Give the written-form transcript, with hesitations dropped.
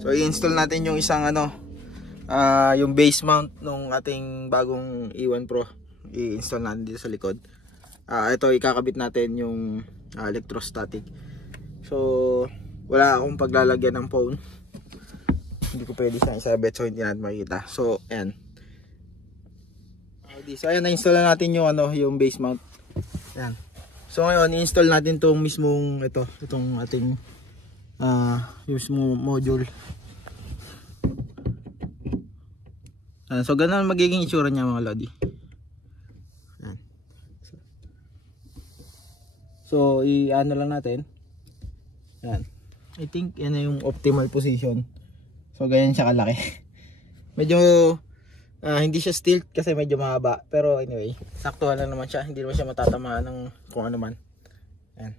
So i-install natin yung isang yung base mount nung ating bagong E1 Pro. I-install natin dito sa likod. Ito ikakabit natin yung electrostatic. So wala akong paglalagyan ng phone. Hindi ko pwede siyang isabit so hindi natin makikita. So ayan. So ayan, na-install na natin yung yung base mount. Ayan. So ngayon i-install natin tong mismong itong ating yung mismong module. So ganun magiging itsura niya mga lodi. Ayan. So i-ano lang natin. Ayan. I think yan na yung optimal position. So ganyan siya kalaki. Medyo hindi siya stilt kasi medyo mahaba. Pero anyway, saktuhan lang naman siya. Hindi naman siya matatamaan ng kung ano man. Ayan.